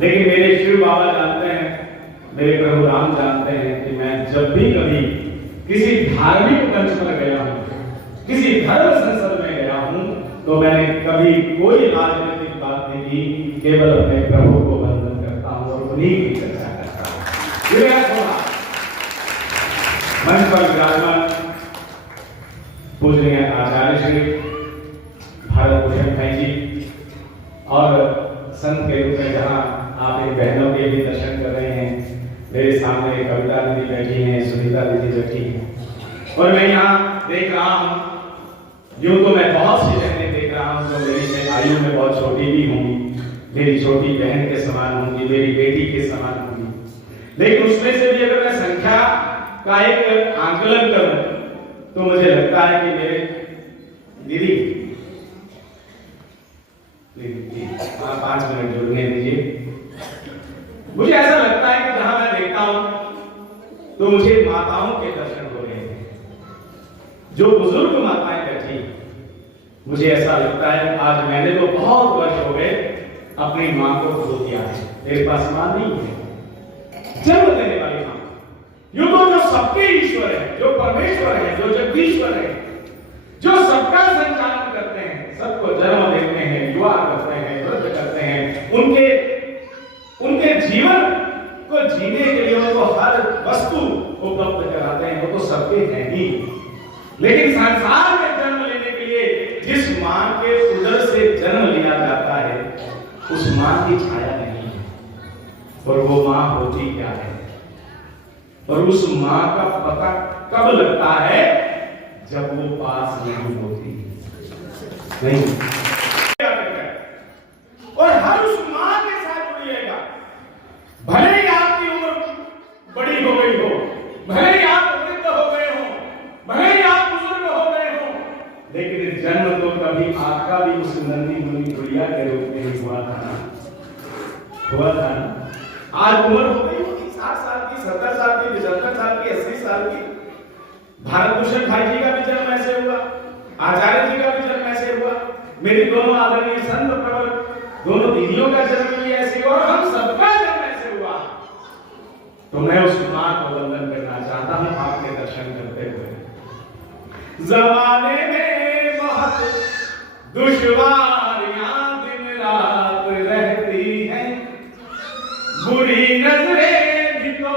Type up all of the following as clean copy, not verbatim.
लेकिन मेरे शिव बाबा जानते हैं, मेरे प्रभु राम जानते हैं कि मैं जब भी कभी किसी धार्मिक मंच पर गया हूं, किसी धर्म संसद में गया हूं, तो मैंने कभी कोई राजनीतिक बात नहीं की, केवल अपने प्रभु को वंदन करता हूं और उन्हीं की चर्चा करता हूं। ये मंच पर विराजमान पूजनीय आचार्य श्री भारत भूषण भाई जी और संत के रूप में जहां आप इन बहनों के भी दर्शन कर रहे हैं, मेरे सामने कविता दीदी बैठी हैं, सुनीता दीदी बैठी हैं, और मैं यहाँ देख रहा हूँ, यूं तो मैं बहुत सी बहनें देख रहा हूँ जो मेरी से आयु में बहुत छोटी भी होंगी, मेरी छोटी बहन के समान होंगी, मेरी बेटी के समान होंगी, लेकिन उसमें से भी अगर मैं संख्या का एक आंकलन करूं तो मुझे लगता है कि मेरे दीदी 5 मिनट जुड़ने दीजिए। मुझे ऐसा लगता है कि जहां मैं देखता हूं तो मुझे माताओं के दर्शन हो रहे हैं, जो बुजुर्ग माताएं बैठी, मुझे ऐसा लगता है आज मैंने तो बहुत वर्ष हो गए अपनी मां को खो दिया है, मेरे पास मां नहीं है, जन्म देने वाली मां। यूं तो जो सबके ईश्वर है, जो परमेश्वर है, जो जगदीश्वर है, जो सबका संचालन करते हैं, सबको जन्म देते हैं, युवा करते हैं, वृद्ध करते हैं, उनके जीवन को जीने के लिए उनको हर वस्तु उपलब्ध कराते हैं, वो तो सबके हैं ही। लेकिन संसार में जन्म लेने के लिए जिस मां के उदर से जन्म लिया जाता है, उस मां की छाया नहीं है, और वो मां होती क्या है, और उस मां का पता कब लगता है, जब वो पास नहीं होती नहीं। और हर उस मां के साथ जुड़िएगा, भले ही आपकी उम्र बड़ी हो गई हो, भले ही आप वृद्ध हो गए हो, भले ही आप बुजुर्ग हो गए हो, लेकिन जन्म तो कभी आपका भी उस नंदी मुनि गुड़िया के रूप में ही हुआ था ना, हुआ था ना। आज उम्र हो गई होगी 60 साल की, 70 साल की, 75 साल की, 80 साल की। भारत भूषण भाई जी का भी जन्म ऐसे हुआ, आचार्य जी का भी जन्म ऐसे हुआ, मेरी दोनों आदरणीय संत प्रवर दोनों दीदियों का जन्म भी ऐसे हुआ, और हम सबका जन्म ऐसे हुआ। तो मैं उस मां को वंदन करना चाहता हूं आपके दर्शन करते हुए। जमाने में बहुत दुश्वारियां दिन रात रहती हैं, बुरी नजरें भी तो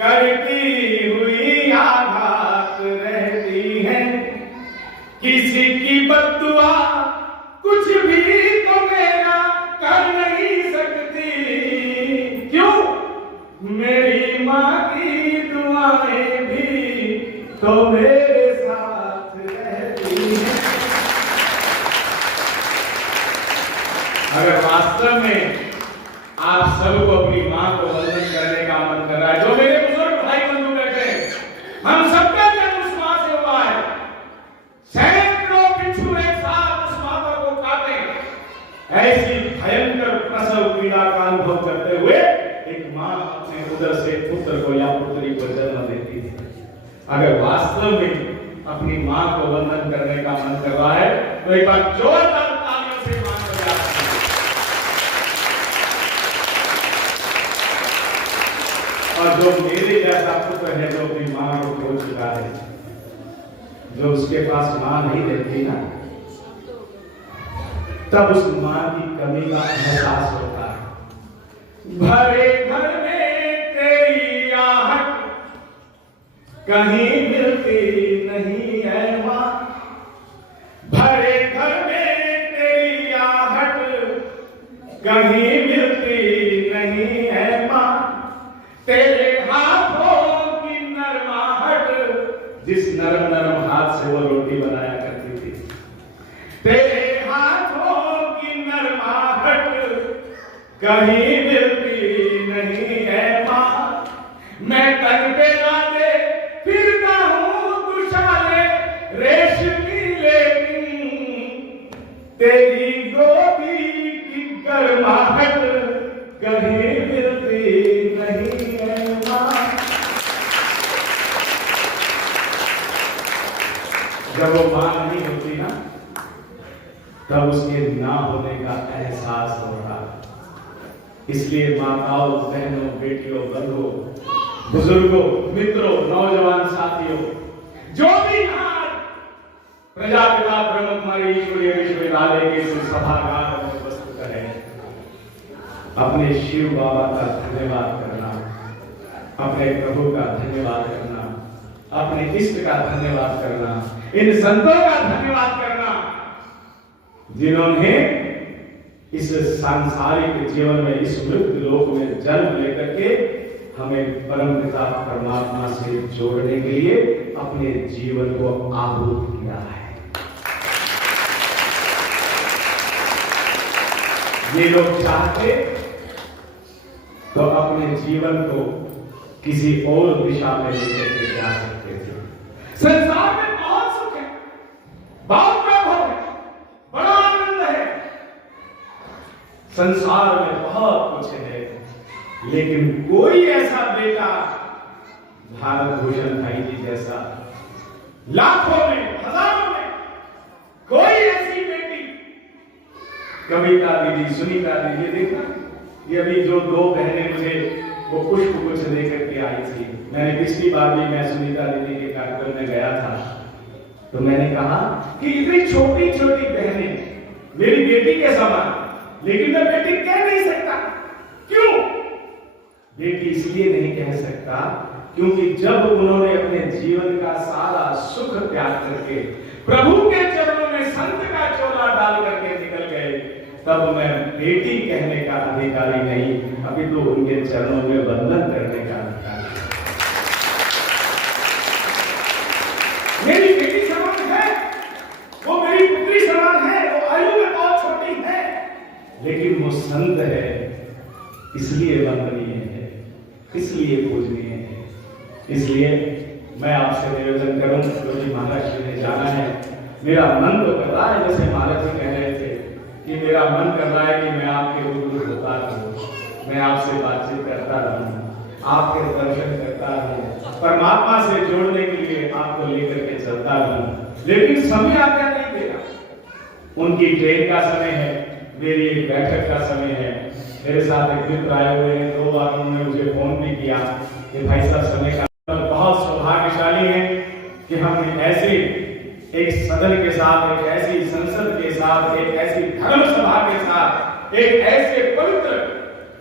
करती हुई आघात रहती हैं, किसी की बद्दुआ कुछ भी तो मेरा कर नहीं सकती, क्यों मेरी मां की दुआएं भी तो मेरे साथ रहती हैं। अगर वास्तव में आप सबको अपनी मां को वंदन करने का मन कर रहा है, जो मेरे बुजुर्ग भाई बंधु बैठे हैं, हम सबका जन्म उस मां से हुआ है। सैकड़ों बिच्छू एक साथ उस माता को काटे, ऐसी भयंकर प्रसव पीड़ा का अनुभव करते हुए एक मां अपने उदर से पुत्र को या पुत्री को जन्म देती है। अगर वास्तव में अपनी मां को वंदन करने का मन कर रहा है तो एक बार जोरदार तालियों से मां को याद करें। और जो मेरे जैसा पुत्र है, जो अपनी मां को खो चुका है, जो उसके पास मां नहीं रहती ना, तब उस मां की कमी का एहसास होता है। भरे घर में तेरी आहट कहीं मिलती नहीं है मां, भरे घर में तेरी आहट कहीं मिलती नहीं है मां, तेरे हाथों की नरमाहट, जिस नरम नरम हाथ से वो रोटी बनाया करती थी, तेरे हाथों की नरमाहट कहीं मिलती नहीं है मां, मैं तन पे लादे फिरता हूं दुशाले रेशमी, लेकिन तेरी गोदी की गर्माहट कहीं मिलती नहीं है मां। जब वो मां नहीं होती ना, तब उसके ना होने का एहसास हो रहा है। इसलिए माताओं, बहनों, बेटियों, बंधुओं, बुजुर्गों, मित्रों, नौजवान साथियों, जो भी आज प्रजापिता ब्रह्म कुमारी ईश्वरीय विश्वविद्यालय के इस सभागार में उपस्थित है, अपने शिव बाबा का धन्यवाद करना, अपने प्रभु का धन्यवाद करना, अपने इष्ट का धन्यवाद करना, इन संतों का धन्यवाद करना जिन्होंने इस सांसारिक जीवन में, इस मृत्यु लोक में जन्म लेकर के हमें परम पिता परमात्मा से जोड़ने के लिए अपने जीवन को आहूत किया है। ये लोग चाहते तो अपने जीवन को किसी और दिशा में लेकर के जा सकते थे। संसार में बहुत सुख है, बहुत वैभव है, बड़ा आनंद है, संसार में बहुत कुछ है, लेकिन कोई ऐसा बेटा भारत भूषण भाई जी जैसा लाखों में, हजारों में कोई ऐसी बेटी, कविता दीदी, सुनीता दीदी, ये देखा, ये अभी जो दो बहनें मुझे वो पुष्प कुछ लेकर के आई थी। मैंने पिछली बार भी मैं सुनीता दीदी के कार्यक्रम में गया था, तो मैंने कहा कि इतनी छोटी छोटी बहनें मेरी बेटी के समान, लेकिन मैं बेटी कह नहीं सकता। क्यों बेटी इसलिए नहीं कह सकता क्योंकि जब उन्होंने अपने जीवन का सारा सुख त्याग करके प्रभु के चरणों में संत का चोला डाल करके निकल गए, तब मैं बेटी कहने का अधिकारी नहीं, अभी तो उनके चरणों में वंदन करने का अधिकारी। मेरी बेटी समान है, वो मेरी पुत्री समान है, वो आयु में बहुत छोटी है, लेकिन वो संत है, इसलिए वंदनीय है, इसलिए पूजनीय है। इसलिए मैं आपसे निवेदन करूं, क्योंकि महाराज जी ने जाना है, मेरा मन तो कर रहा है, जैसे महाराज जी कह रहे थे कि मेरा मन कर रहा है कि मैं आपके रूबरू होता रहूं, मैं आपसे बातचीत करता रहूं, आपके दर्शन करता रहूं, परमात्मा से जोड़ने के लिए आपको लेकर के चलता रहूं, लेकिन समय आज्ञा नहीं देगा। उनकी ट्रेन का समय है, मेरी एक बैठक का समय है। मेरे साथ एक मित्र आए हुए हैं, 2 बार उन्होंने मुझे फोन भी किया कि भाई साहब समय का बहुत सौभाग्यशाली है कि हम ऐसे एक सदन के साथ, एक ऐसी संसद के साथ, एक ऐसी धर्म सभा के साथ, एक ऐसे पवित्र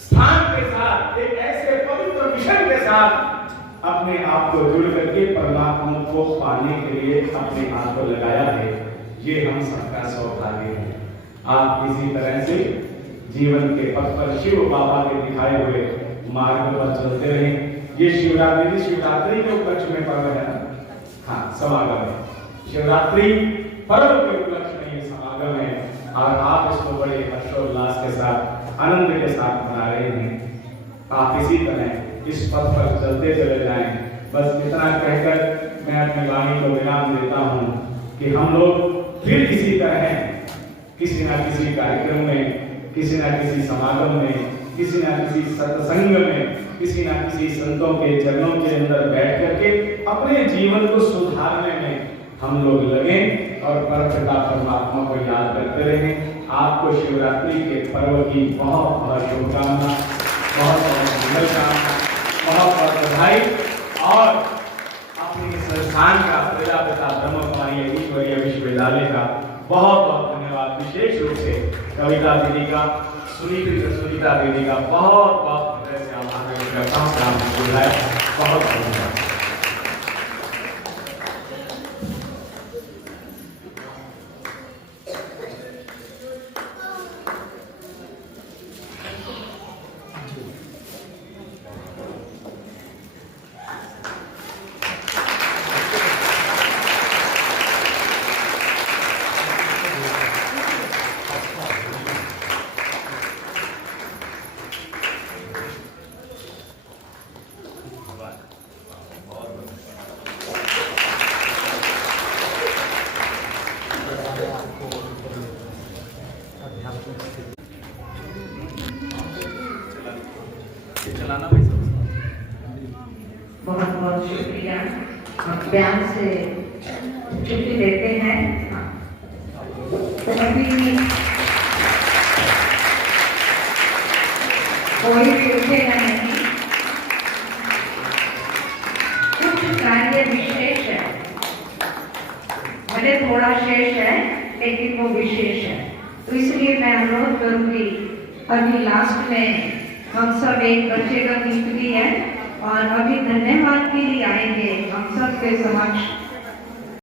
स्थान के साथ, एक ऐसे पवित्र मिशन के साथ अपने आप को जुड़ करके परमात्मा को पाने के लिए अपने आप को लगाया है। ये हम सबका सौभाग्य है। आप इसी तरह से जीवन के पथ पर शिव बाबा के दिखाए हुए मार्ग पर चलते रहें। ये शिवरात्रि के उपलक्ष्य में पर्व है, हाँ समागम है, शिवरात्रि पर्व के उपलक्ष्य में ये समागम है, और आप इसको बड़े हर्षोल्लास के साथ, आनंद के साथ मना रहे हैं। आप इसी तरह इस पथ पर चलते चले जाएं। बस इतना कहकर मैं अपनी वाणी को विराम देता हूँ कि हम लोग फिर इसी तरह किसी न किसी कार्यक्रम में, किसी न किसी समागम में, किसी न किसी सत्संग में, किसी न किसी संतों के चरणों के अंदर बैठ करके अपने जीवन को सुधारने में हम लोग लगे और परमपिता परमात्मा को याद करते रहें। आपको शिवरात्रि के पर्व की बहुत बहुत शुभकामना, बहुत बहुत मंगलकामना, बहुत बहुत बधाई, और अपने संस्थान का, प्रजापिता ब्रह्म कुमारी ईश्वरीय विश्वविद्यालय का बहुत बहुत धन्यवाद। विशेष रूप से कविता दीदी का, सुनीता दीदी का बहुत बहुत हृदय से आभार व्यक्त करता हूँ। बहुत धन्यवाद। बहुत बहुत शुक्रिया। प्यार से छुट्टी देते हैं। तो अभी कोई भी उठेगा नहीं। कुछ कार्य विशेष है, भले थोड़ा शेष है लेकिन वो विशेष है, तो इसलिए मैं अनुरोध करूंगी अभी लास्ट में हम सब एक बच्चे का गिफ्ट भी है और अभी धन्यवाद के लिए आएंगे हम सब के समक्ष।